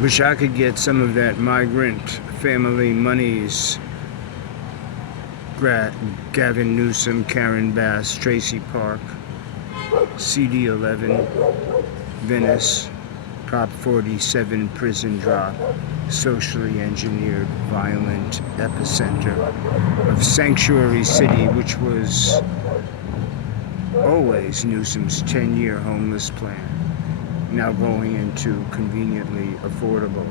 Wish I could get some of that migrant family monies. Gavin Newsom, Karen Bass, Tracy Park, CD11, Venice, Prop 47 prison drop, socially engineered violent epicenter of Sanctuary City, which was always Newsom's 10-year homeless plan, now going into conveniently affordable.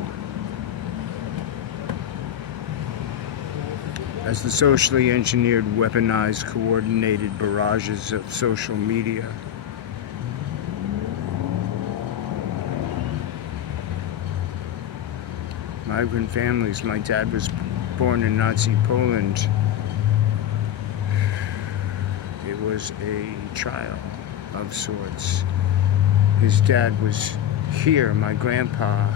As the socially engineered, weaponized, coordinated barrages of social media migrant families. My dad was born in Nazi Poland. It was a trial of sorts. His dad was here, my grandpa,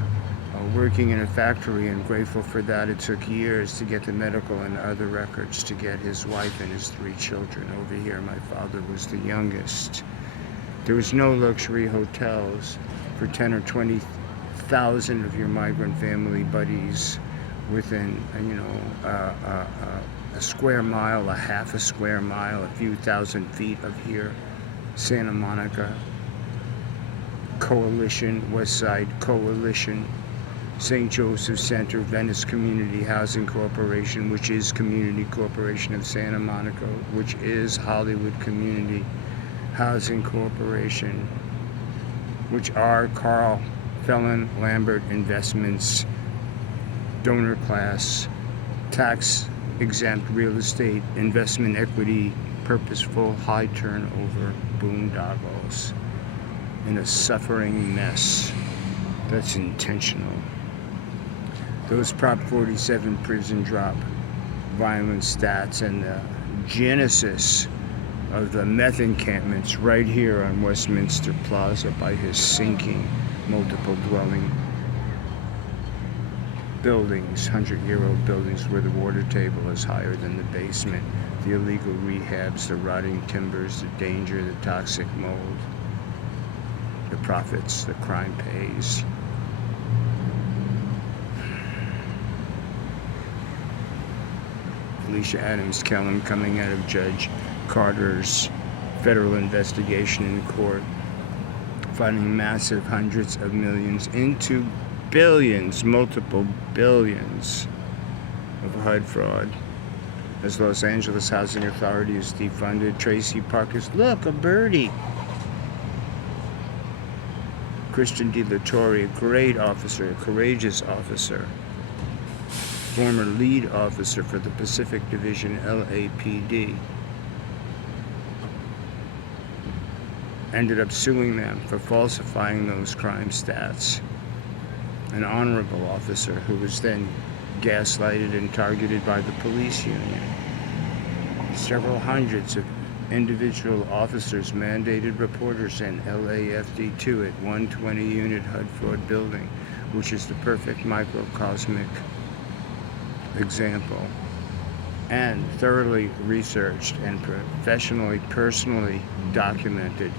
working in a factory, and grateful for that. It took years to get the medical and other records to get his wife and his 3 children over here. My father was the youngest. There was no luxury hotels for 10 or 20,000 of your migrant family buddies within, a square mile, a half a square mile, a few thousand feet of here. Santa Monica Coalition, West Side Coalition, St. Joseph Center, Venice Community Housing Corporation, which is Community Corporation of Santa Monica, which is Hollywood Community Housing Corporation, which are Carl Felon Lambert Investments, donor class, tax exempt real estate, investment equity, purposeful high turnover boondoggles in a suffering mess that's intentional. Those Prop 47 prison drop violent stats and the genesis of the meth encampments right here on Westminster Plaza by his sinking multiple dwelling buildings, 100-year-old buildings where the water table is higher than the basement, the illegal rehabs, the rotting timbers, the danger, the toxic mold, the profits, the crime pays. Felicia Adams Kellum coming out of Judge Carter's federal investigation in court, finding massive hundreds of millions into billions, multiple billions of HUD fraud. As Los Angeles Housing Authority is defunded, Tracy Park is, look, a birdie. Christian De La Torre, a great officer, a courageous officer, former lead officer for the Pacific Division LAPD, ended up suing them for falsifying those crime stats. An honorable officer who was then gaslighted and targeted by the police union. Several hundreds of individual officers mandated reporters in LAFD2 at 120-unit HUD fraud building, which is the perfect microcosmic example, and thoroughly researched and professionally, personally documented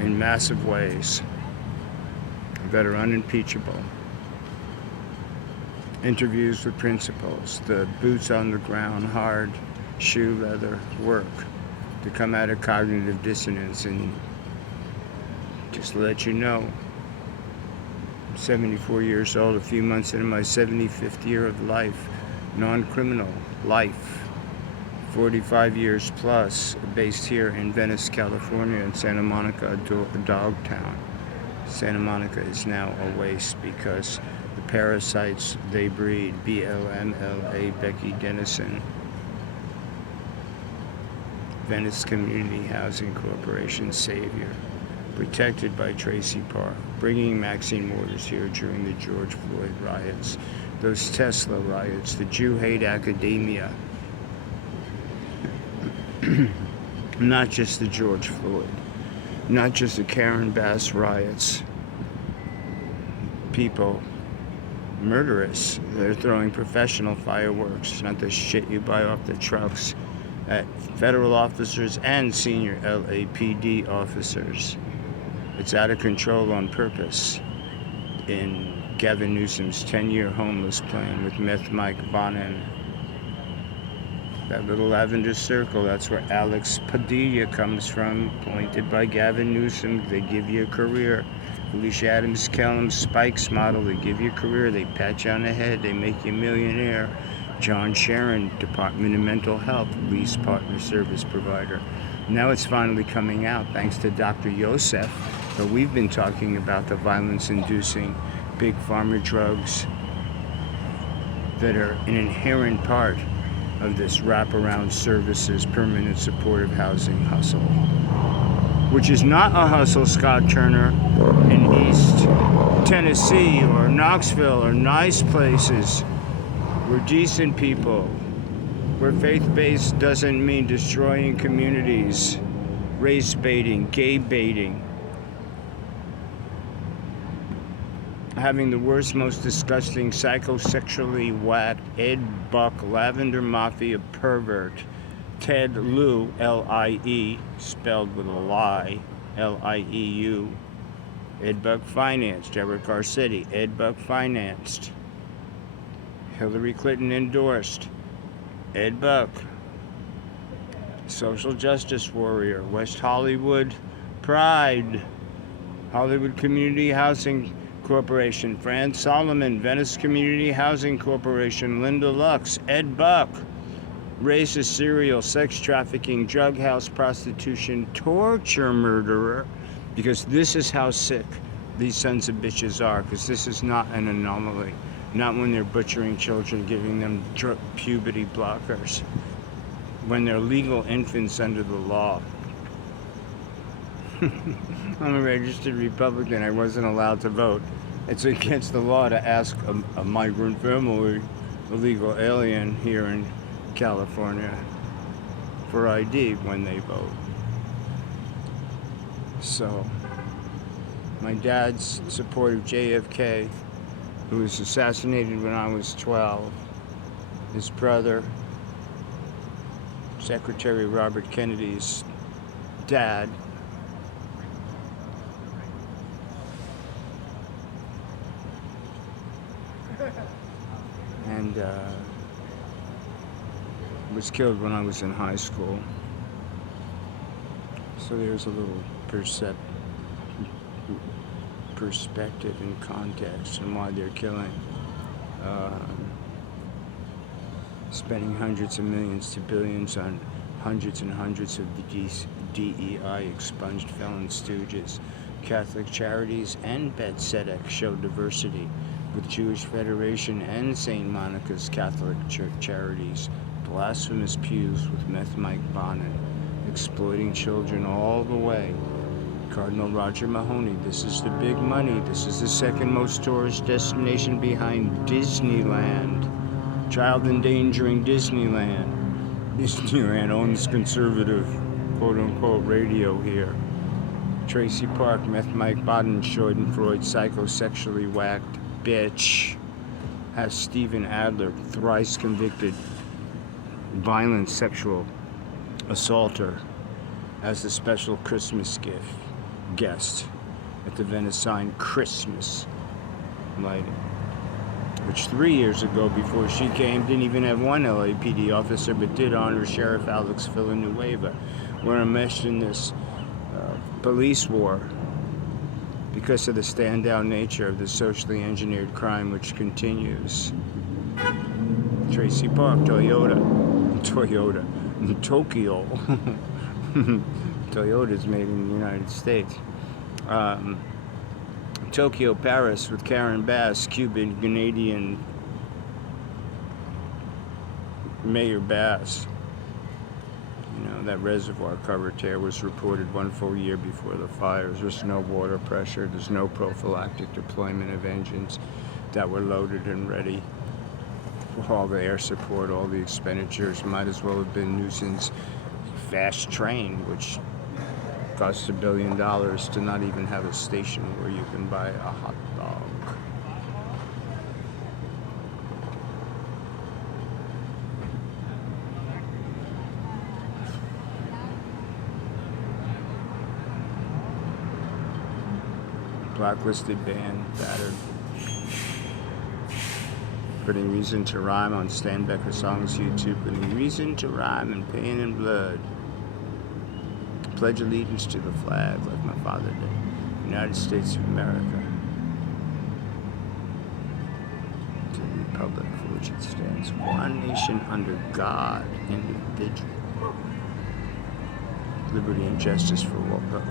in massive ways that are unimpeachable. Interviews with principals, the boots on the ground, hard shoe leather work to come out of cognitive dissonance and just let you know. I'm 74 years old, a few months into my 75th year of life, non-criminal life, 45 years plus, based here in Venice, California, and Santa Monica, a dog town. Santa Monica is now a waste because the parasites they breed, BLM, LA, Becky Dennison, Venice Community Housing Corporation savior, protected by Tracy Park, bringing Maxine Waters here during the George Floyd riots, those Tesla riots, the Jew hate academia, not just the George Floyd, not just the Karen Bass riots. People, murderous, they're throwing professional fireworks, not the shit you buy off the trucks, at federal officers and senior LAPD officers. It's out of control on purpose. in Gavin Newsom's 10-year homeless plan with METH Mike Bonin. That little lavender circle, that's where Alex Padilla comes from, appointed by Gavin Newsom. They give you a career. Alicia Adams Kellum Spikes model, they give you a career, they pat you on the head, they make you a millionaire. John Sharon, Department of Mental Health, lease partner service provider. Now it's finally coming out thanks to Dr. Yosef, but we've been talking about the violence-inducing big pharma drugs that are an inherent part of this wraparound services permanent supportive housing hustle, which is not a hustle, Scott Turner, in East Tennessee or Knoxville or nice places. We're decent people. Where faith-based doesn't mean destroying communities, race baiting, gay baiting, having the worst, most disgusting, psychosexually whacked Ed Buck Lavender Mafia pervert, Ted Lieu, L-I-E, spelled with a lie, L-I-E-U, Ed Buck financed, Eric Garcetti, Ed Buck financed, Hillary Clinton endorsed, Ed Buck, social justice warrior, West Hollywood Pride, Hollywood Community Housing Corporation, Fran Solomon, Venice Community Housing Corporation, Linda Lux, Ed Buck, racist, serial, sex trafficking, drug house, prostitution, torture murderer, because this is how sick these sons of bitches are, because this is not an anomaly. Not when they're butchering children, giving them puberty blockers, when they're legal infants under the law. I'm a registered Republican. I wasn't allowed to vote. It's against the law to ask a migrant family, a legal alien here in California, for ID when they vote. So, my dad's support of JFK, who was assassinated when I was 12, his brother, Secretary Robert Kennedy's dad, and was killed when I was in high school. So there's a little perspective and context on why they're killing. Spending hundreds of millions to billions on hundreds and hundreds of the DEI expunged felon stooges. Catholic Charities and Bet Sedek show diversity, with Jewish Federation and St. Monica's Catholic Charities, blasphemous pews with METH Mike Bonin, exploiting children all the way. Cardinal Roger Mahony, this is the big money. This is the second most tourist destination behind Disneyland. Child endangering Disneyland. Disneyland owns conservative, quote-unquote, radio here. Tracy Park, METH Mike Bonin, Schadenfreude, psychosexually whacked bitch, has Stephen Adler, thrice convicted violent sexual assaulter, as the special Christmas guest at the Venice Christmas lighting, which 3 years ago, before she came, didn't even have one LAPD officer, but did honor Sheriff Alex Villanueva. We're enmeshed in this police war because of the stand-down nature of the socially engineered crime which continues. Tracy Park, Toyota, Tokyo. Toyota's made in the United States. Tokyo, Paris with Karen Bass, Cuban, Canadian Mayor Bass. You know, that reservoir cover tear was reported 1 full year before the fires. There's no water pressure. There's no prophylactic deployment of engines that were loaded and ready. All the air support, all the expenditures might as well have been Newsom's fast train, which costs $1 billion to not even have a station where you can buy a hot dog. Blacklisted, banned, battered. Putting reason to rhyme on Stan Becker Songs YouTube. Putting reason to rhyme in pain and blood. Pledge allegiance to the flag like my father did. United States of America. To the republic for which it stands. One nation under God, individual. Liberty and justice for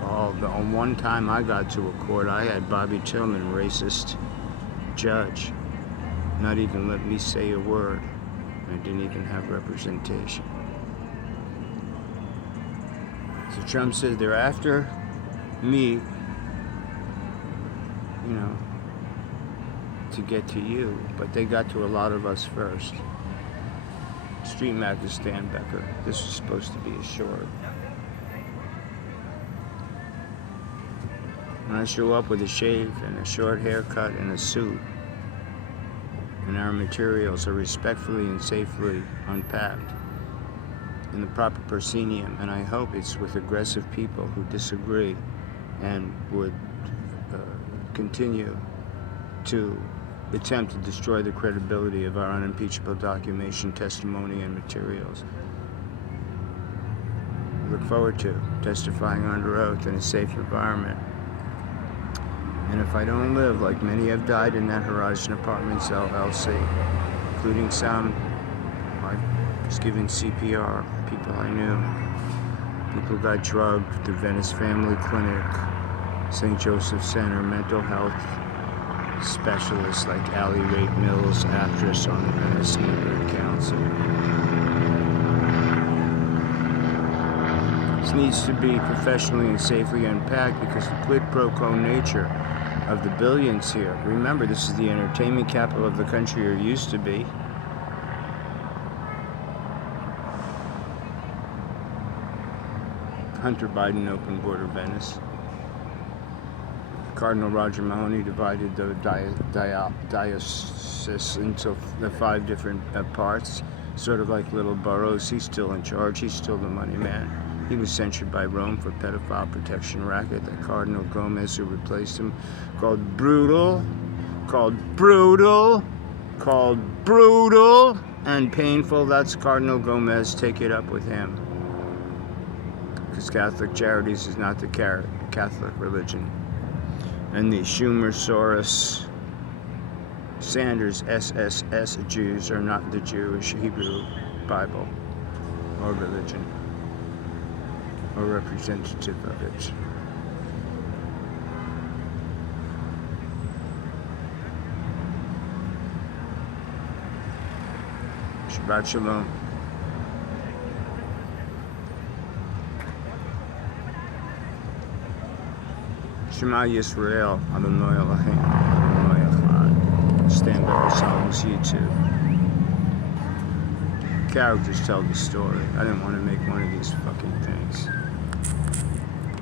all. The one time I got to a court, I had Bobby Tillman, racist judge, not even let me say a word. I didn't even have representation. So Trump said they're after me, you know, to get to you, but they got to a lot of us first. Street MAGA Stan Becker. This was supposed to be a short. When I show up with a shave and a short haircut and a suit, and our materials are respectfully and safely unpacked in the proper proscenium, and I hope it's with aggressive people who disagree and would continue to attempt to destroy the credibility of our unimpeachable documentation, testimony, and materials. I look forward to testifying under oath in a safe environment. And if I don't live, like many have died in that Horizon Apartments LLC, including some I was given CPR, people I knew, people got drugged, the Venice Family Clinic, St. Joseph Center, mental health specialists like Allie Rate Mills, actress on the Venice Neighborhood Council. This needs to be professionally and safely unpacked because the quid pro quo nature of the billions here. Remember, this is the entertainment capital of the country, or used to be. Hunter Biden open border Venice. Cardinal Roger Mahony divided the diocese into the 5 different parts, sort of like little boroughs. He's still in charge. He's still the money man. He was censured by Rome for pedophile protection racket. That Cardinal Gomez, who replaced him, called brutal, and painful. That's Cardinal Gomez. Take it up with him. Because Catholic Charities is not the Catholic religion. And the Schumer-Soros, Sanders, SSS Jews are not the Jewish Hebrew Bible or religion, or representative of it. Shabbat Shalom. Shema Yisrael, Adonai Elohim, Adonai Echad. Stan Becker Songs YouTube. Characters tell the story. I didn't want to make one of these fucking things.